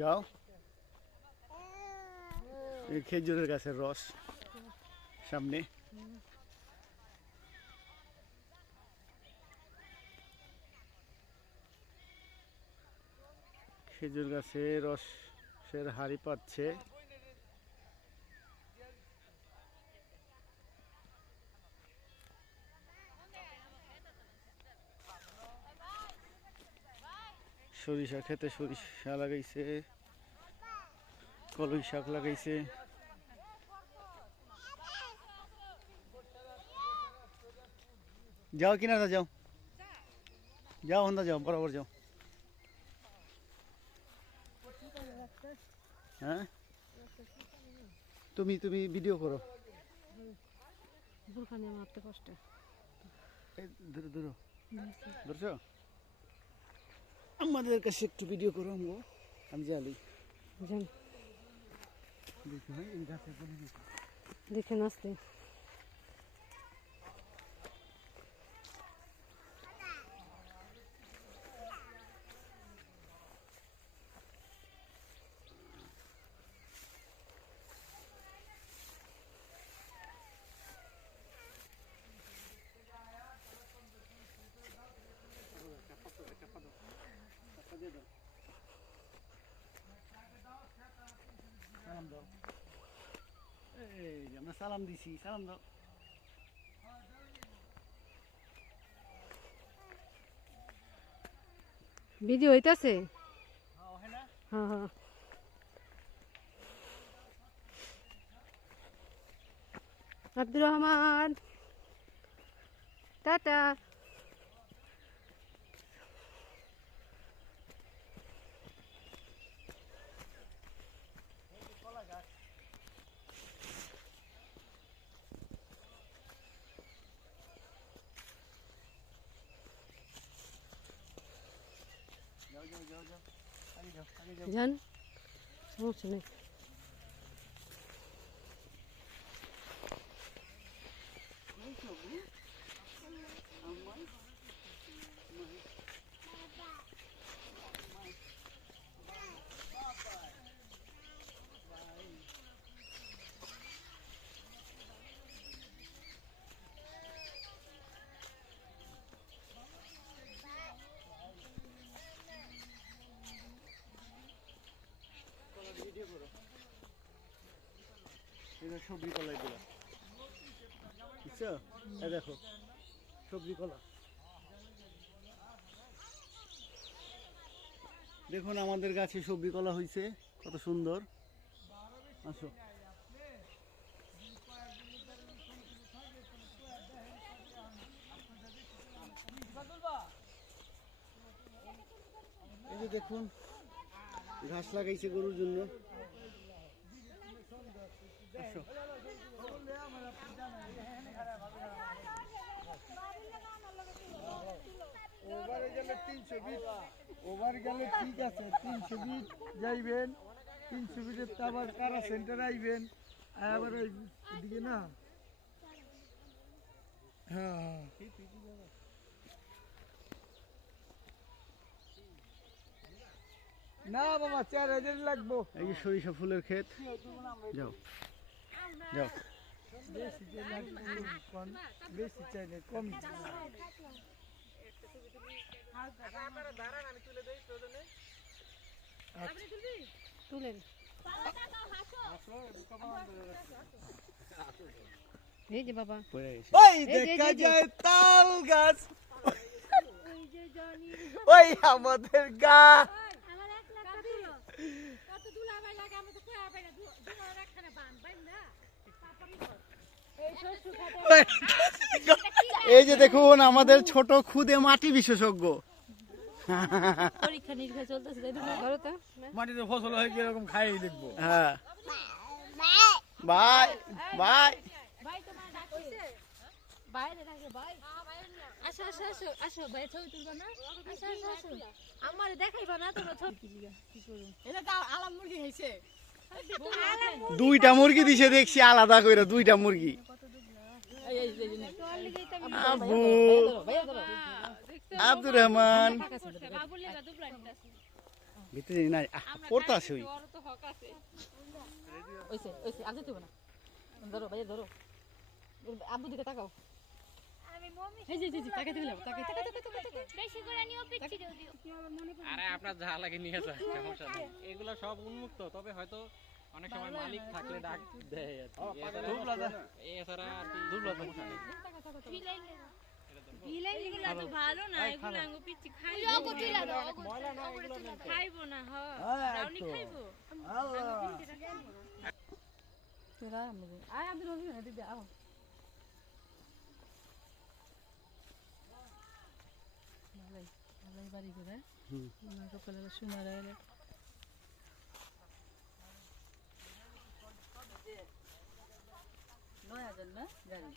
যাও এই খেজুরের গাছের রস সামনে খেজুর গাছে রসের হাড়ি পাচ্ছে সরিষা খেতে সরিষা লাগাইছে কলই শাক লাগাইছে যাও কিনা যাও যাও হন্দা যাও বরাবর যাও হ্যাঁ তুমি ভিডিও করো ধরছো আমাদের কাছে একটু ভিডিও করো আমি জানি দেখেন আসতে সালাম দাও এই আমরা সালাম দিছি সালাম দাও ভিডিও হইতাছে হ্যাঁ হ্যাঁ আব্দুর রহমান টাটা যান সমস্যা নেই সবজি কলা এগুলো বুঝছো এই দেখো সবজি কলা দেখুন আমাদের গাছে সবজি কলা হয়েছে কত সুন্দর আসো এই যে দেখুন ঘাস লাগাইছে গরুর জন্য আসো ওভারে গেলে 300 ফিট ওভার গেলে ঠিক আছে 300 ফিট যাইবেন 300 ফিটের আবার কারা সেন্টার আইবেন আবার ওইদিকে না হ্যাঁ না বাবা 4000 লাগবো এই যে সরিষা ফুলের ক্ষেত যাও যাও বেশি চাইলে কম তুলেন এই যে বাবা ওই দেখা যায় তাল গাছ ওই আমাদের গা এই যে দেখুন আমাদের ছোট খুদে মাটি বিশেষজ্ঞ পরীক্ষা নিরীক্ষা চলতেছে তাই না? ধরো তো মাটিতে ফসল হয় কিরকম খাই দেখবো। হ্যাঁ বাই বাই বাইরে রাখো ভাই। আসো আসো আসো আসো ভাই ছবি তুলবা না? আসো আসো আসো। আমারে দেখাইবা না তোমরা ছবি তুলিবা কি করব? এটা তো আলাম মুরগি হইছে দুইটা মুরগি দিছে দেখছি আলাদা করে দুইটা মুরগি আবু আব্দুর রহমান ভিতরে নাই পড়তা আছে ওই ওইসে ওইসে আগে তুই না। ধরো ভাই ধরো। আব্বু দিকে তাকাও। এই যে তাকাই দিলাম তাকাই তাকাই তাকাই। বেশি করে নিও পিচ্ছি দিও আরে আপনার যা লাগে নিয়ে যান, সমস্যা নেই। এগুলো সব উন্মুক্ত, তবে হয়তো অনেক সময় মালিক থাকলে ডাক দেয় আর কি। এছাড়া আর কি সমস্যা নেই। এগুলা তো ভালো না, এগুলা আঙ্গো পিচ্ছি খাইবো না, খাইবো না। হ রাউনি খাইবো। তেরা আমি আয় আব্দুল রহিম না দিদি আও। ভালোই ভালোই বাড়ি করে না সকালে সুমার আইলে নয় হাজার না জানি